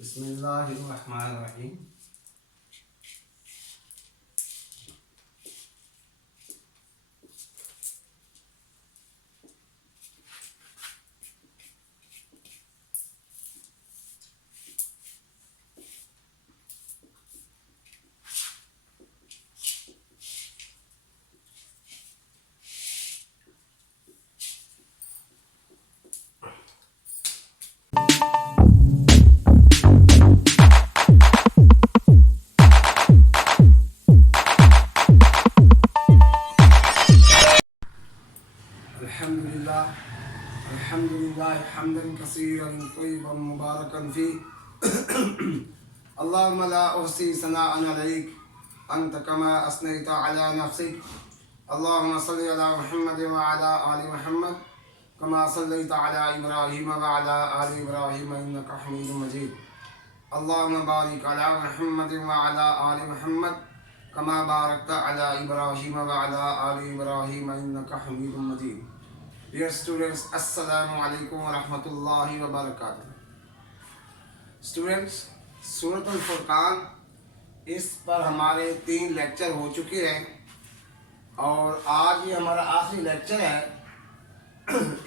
بسم اللہ الرحمن الرحیم۔ الحمدللہ حمدا کثیرا طیبا مبارکا فیہ اللہم لا احصی ثناء علیک انت کما اثنیت علی نفسک اللہم صلی علی محمد وعلی آل محمد کما صلیت علی ابراہیم وعلی آل ابراہیم انک حمید مجید اللہم بارک علی محمد وعلی آل محمد کما بارکت علی ابراہیم وعلی آل ابراہیم انک حمید مجید۔ Dear students, Assalamu alaikum wa rahmatullahi wa barakatuh. Students, سورۃ الفرقان اس پر ہمارے 3 لیکچر ہو چکے ہیں اور آج یہ ہمارا آخری لیکچر ہے۔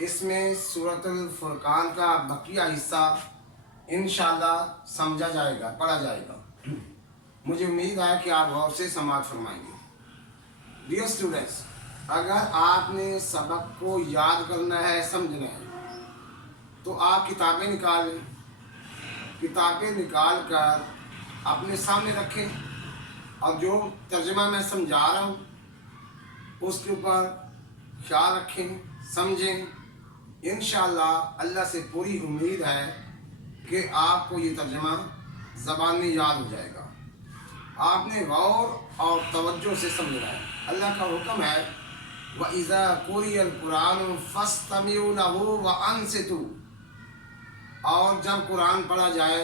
اس میں سورۃ الفرقان کا بقیہ حصہ انشاءاللہ سمجھا جائے گا، پڑھا جائے گا۔ مجھے امید ہے کہ آپ غور سے سماعت فرمائیں گے۔ Dear students, اگر آپ نے سبق کو یاد کرنا ہے، سمجھنا ہے، تو آپ کتابیں نکال لیں۔ کتابیں نکال کر اپنے سامنے رکھیں اور جو ترجمہ میں سمجھا رہا ہوں اس کے اوپر خیال رکھیں، سمجھیں۔ انشاءاللہ اللہ سے پوری امید ہے کہ آپ کو یہ ترجمہ زبان میں یاد ہو جائے گا۔ آپ نے غور اور توجہ سے سمجھنا ہے۔ اللہ کا حکم ہے وَإِذَا قُرِئَ الْقُرْآنُ فَاسْتَمِعُوا لَهُ وَأَنصِتُوا، اور جب قرآن پڑھا جائے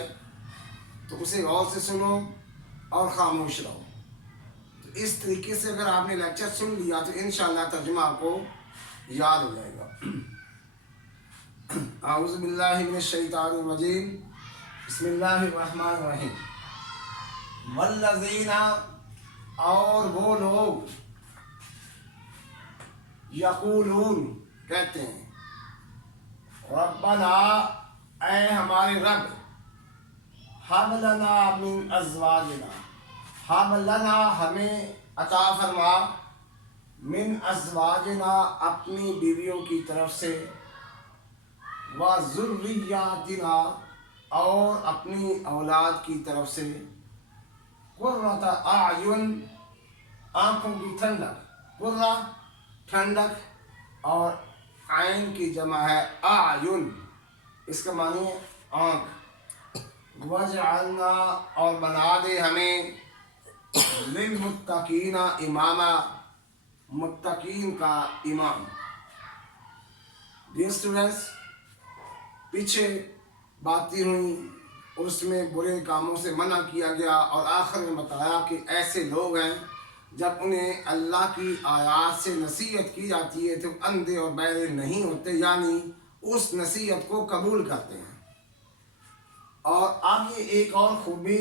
تو اسے غور سے سنو اور خاموش رہو۔ تو اس طریقے سے اگر آپ نے لیکچر سن لیا تو انشاءاللہ ترجمہ آپ کو یاد ہو جائے گا۔ اعوذ باللہ من الشیطان الرجیم، بسم اللہ الرحمن الرحیم۔ والذین، اور وہ لوگ، یقولون، کہتے ہیں، ربنا، اے ہمارے رب، ہب لنا من ازواجنا، ہب لنا، ہمیں عطا فرما، من ازواجنا، اپنی بیویوں کی طرف سے، و ذریاتنا، اور اپنی اولاد کی طرف سے، قرۃ اعین، آنکھوں کی ٹھنڈک، قرہ ٹھنڈک، اور عین کی جمع ہے اعین، اس کا معنی ہے آنکھ۔ وجعلنا، اور بنا دے ہمیں، للمتقین اماما، متقین کا امام۔ ڈیئر اسٹوڈنٹس، پیچھے باتیں ہوئیں، اس میں برے کاموں سے منع کیا گیا اور آخر میں بتایا کہ ایسے لوگ ہیں جب انہیں اللہ کی آیات سے نصیحت کی جاتی ہے تو اندھے اور بہرے نہیں ہوتے، یعنی اس نصیحت کو قبول کرتے ہیں۔ اور اب یہ ایک اور خوبی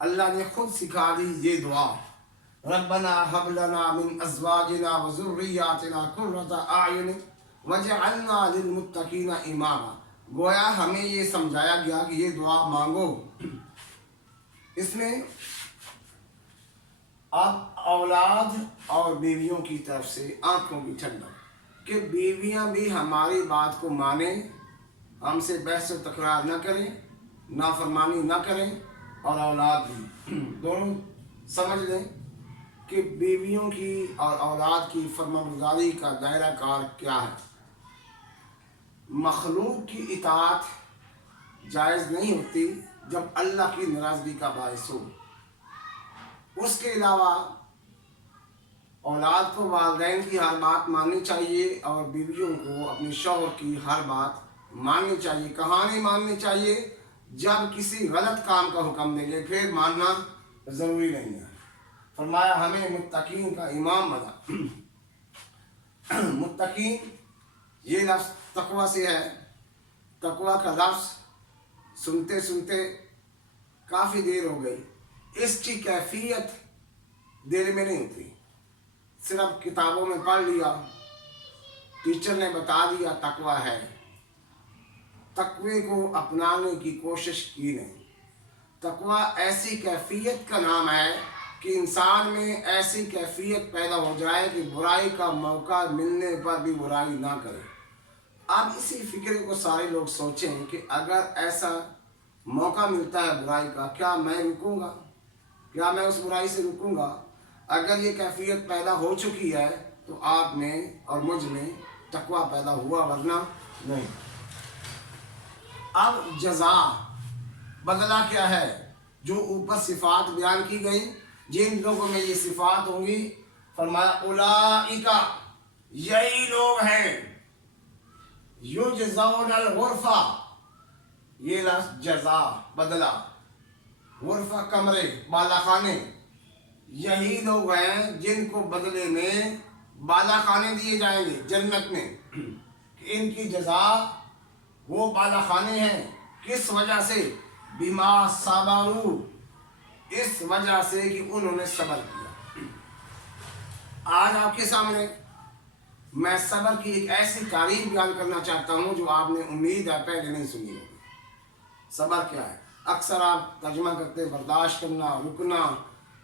اللہ نے خود سکھا دی، یہ دعا، ربنا ہب لنا من ازواجنا و ذریاتنا قرۃ اعین وجعلنا للمتقین اماما۔ گویا ہمیں یہ سمجھایا گیا کہ یہ دعا مانگو۔ اس میں اب اولاد اور بیویوں کی طرف سے آنکھوں کی ٹھنڈک، کہ بیویاں بھی ہماری بات کو مانیں، ہم سے بحث و تکرار نہ کریں، نافرمانی نہ کریں، اور اولاد بھی دونوں سمجھ لیں کہ بیویوں کی اور اولاد کی فرمانبرداری کا دائرہ کار کیا ہے۔ مخلوق کی اطاعت جائز نہیں ہوتی جب اللہ کی ناراضگی کا باعث ہو۔ اس کے علاوہ اولاد کو والدین کی ہر بات ماننی چاہیے اور بیویوں کو اپنے شوہر کی ہر بات ماننی چاہیے۔ کہاں نہیں ماننی چاہیے؟ جب کسی غلط کام کا حکم دیں گے پھر ماننا ضروری نہیں ہے۔ فرمایا ہمیں متقین کا امام بنا۔ متقین، یہ لفظ تقوی سے ہے۔ تقوی کا لفظ سنتے سنتے کافی دیر ہو گئی، اس کی کیفیت دل میں نہیں اتری، صرف کتابوں میں پڑھ لیا، ٹیچر نے بتا دیا تقوی ہے، تقوی کو اپنانے کی کوشش کی نہیں۔ تقوی ایسی کیفیت کا نام ہے کہ انسان میں ایسی کیفیت پیدا ہو جائے کہ برائی کا موقع ملنے پر بھی برائی نہ کرے۔ اب اسی فکر کو سارے لوگ سوچیں کہ اگر ایسا موقع ملتا ہے برائی کا، کیا میں رکوں گا؟ کیا میں اس برائی سے رکوں گا؟ اگر یہ کیفیت پیدا ہو چکی ہے تو آپ میں اور مجھ میں تقوی پیدا ہوا، ورنہ نہیں۔ اب جزا، بدلہ کیا ہے؟ جو اوپر صفات بیان کی گئی، جن لوگوں میں یہ صفات ہوں گی، فرمایا اولئک، یہی لوگ ہیں، یجزون الغرفہ، یہ لفظ جزا، بدلہ، غرفہ کمرے، بالا خانے، یہی لوگ ہیں جن کو بدلے میں بالا خانے دیے جائیں گے جنت میں۔ ان کی جزا وہ بالا خانے ہیں، کس وجہ سے؟ بما صبروا، اس وجہ سے کہ انہوں نے صبر کیا۔ آج آپ کے سامنے میں صبر کی ایک ایسی تعریف بیان کرنا چاہتا ہوں جو آپ نے امید ہے پہلے نہیں سنی ہوگی۔ صبر کیا ہے؟ اکثر آپ ترجمہ کرتے برداشت کرنا، رکنا،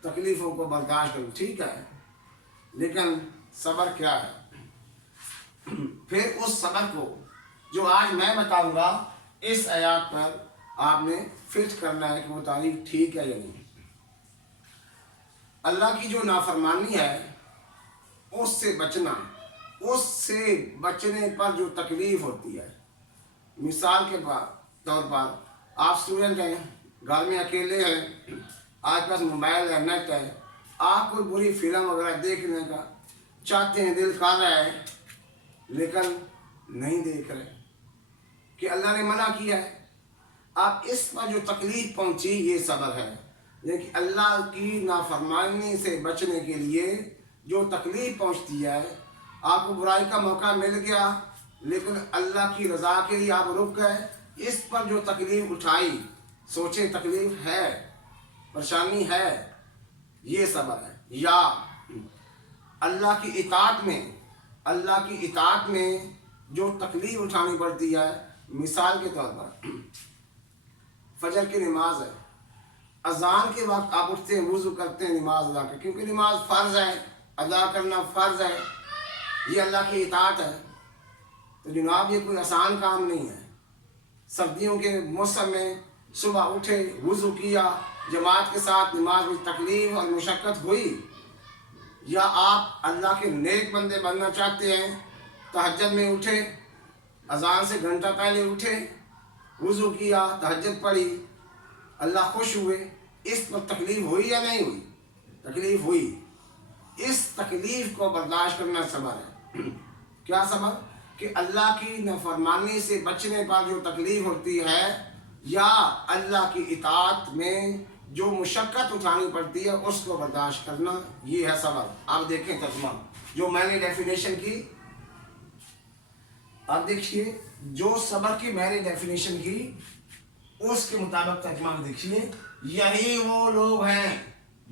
تکلیفوں کو برداشت کرنا، ٹھیک ہے، لیکن صبر کیا ہے؟ پھر اس صبر کو جو آج میں بتاؤں گا، اس آیات پر آپ نے فٹ کرنا ہے کہ وہ تعریف ٹھیک ہے یا نہیں۔ اللہ کی جو نافرمانی ہے اس سے بچنا، اس سے بچنے پر جو تکلیف ہوتی ہے، مثال کے طور پر آپ اسٹوڈنٹ ہیں، گھر میں اکیلے ہیں، آپ پاس موبائل ہے، نیٹ ہے، آپ کوئی بری فلم وغیرہ دیکھنے کا چاہتے ہیں، دل کر رہا ہے، لیکن نہیں دیکھ رہے کہ اللہ نے منع کیا ہے۔ اب اس پر جو تکلیف پہنچی یہ صبر ہے، لیکن اللہ کی نافرمانی سے بچنے کے لیے جو تکلیف پہنچتی ہے، آپ کو برائی کا موقع مل گیا لیکن اللہ کی رضا کے لیے آپ رک گئے، اس پر جو تکلیف اٹھائی، سوچیں تکلیف ہے، پریشانی ہے، یہ صبر ہے۔ یا اللہ کی اطاعت میں جو تکلیف اٹھانی پڑتی ہے، مثال کے طور پر فجر کی نماز ہے، اذان کے وقت آپ اٹھتے ہیں، وضو کرتے ہیں، نماز ادا کرتے ہیں، کیونکہ نماز فرض ہے، ادا کرنا فرض ہے، یہ اللہ کی اطاعت ہے۔ تو جناب یہ کوئی آسان کام نہیں ہے۔ سردیوں کے موسم میں صبح اٹھے، وضو کیا، جماعت کے ساتھ نماز میں تکلیف اور مشقت ہوئی، یا آپ اللہ کے نیک بندے بننا چاہتے ہیں، تہجد میں اٹھے، اذان سے گھنٹہ پہلے اٹھے، وضو کیا، تہجد پڑھی، اللہ خوش ہوئے، اس پر تکلیف ہوئی یا نہیں ہوئی؟ تکلیف ہوئی۔ اس تکلیف کو برداشت کرنا صبر ہے۔ کیا صبر؟ کہ اللہ کی نافرمانی سے بچنے پر جو تکلیف ہوتی ہے، یا اللہ کی اطاعت میں جو مشقت اٹھانی پڑتی ہے اس کو برداشت کرنا، یہ ہے صبر۔ آپ دیکھیں ترجمہ جو میں نے ڈیفینیشن کی، آپ دیکھیے جو صبر کی میں نے ڈیفینیشن کی اس کے مطابق ترجمہ دیکھیے، یہی وہ لوگ ہیں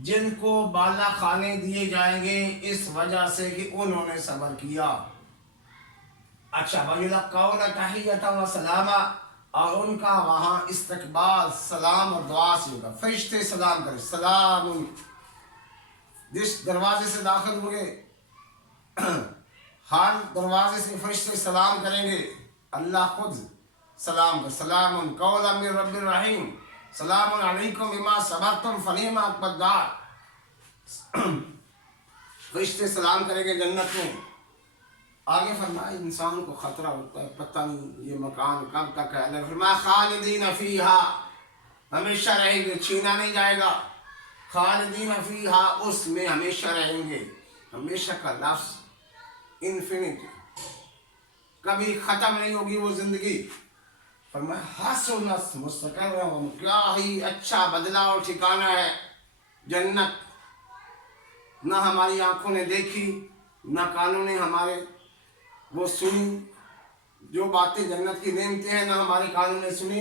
جن کو بالا خانے دیے جائیں گے اس وجہ سے کہ انہوں نے صبر کیا۔ اچھا، وَيُلَقَّوْنَ تَحِيَّةً وَسَلَامًا، اور ان کا وہاں استقبال سلام اور دعا سے ہوگا۔ فرشتے سلام کریں، سلام، جس دروازے سے داخل ہوئے ہر دروازے سے فرشتے سلام کریں گے، اللہ خود سلام کر، سلام قولا من رب الرحیم، سلام علیکم بما صبرتم فنعم عقبی الدار۔ فرشتے سلام کریں گے جنت میں۔ آگے فرمایا انسان کو خطرہ ہوتا ہے، پتہ نہیں یہ مکان کب تک ہے، اللہ فرمایا خالدین فیہا، ہمیشہ رہیں گے، چھینا نہیں جائے گا، خالدین فیہا، اس میں ہمیشہ رہیں گے۔ ہمیشہ کا لفظ انفینٹی، کبھی ختم نہیں ہوگی وہ زندگی۔ فرمایا حسنت مستقرا، کیا ہی اچھا بدلہ اور ٹھکانہ ہے جنت، نہ ہماری آنکھوں نے دیکھی، نہ کانوں نے ہمارے وہ سنی، جو باتیں جنت کی نعمتیں ہیں نہ ہمارے کانوں نے سنی،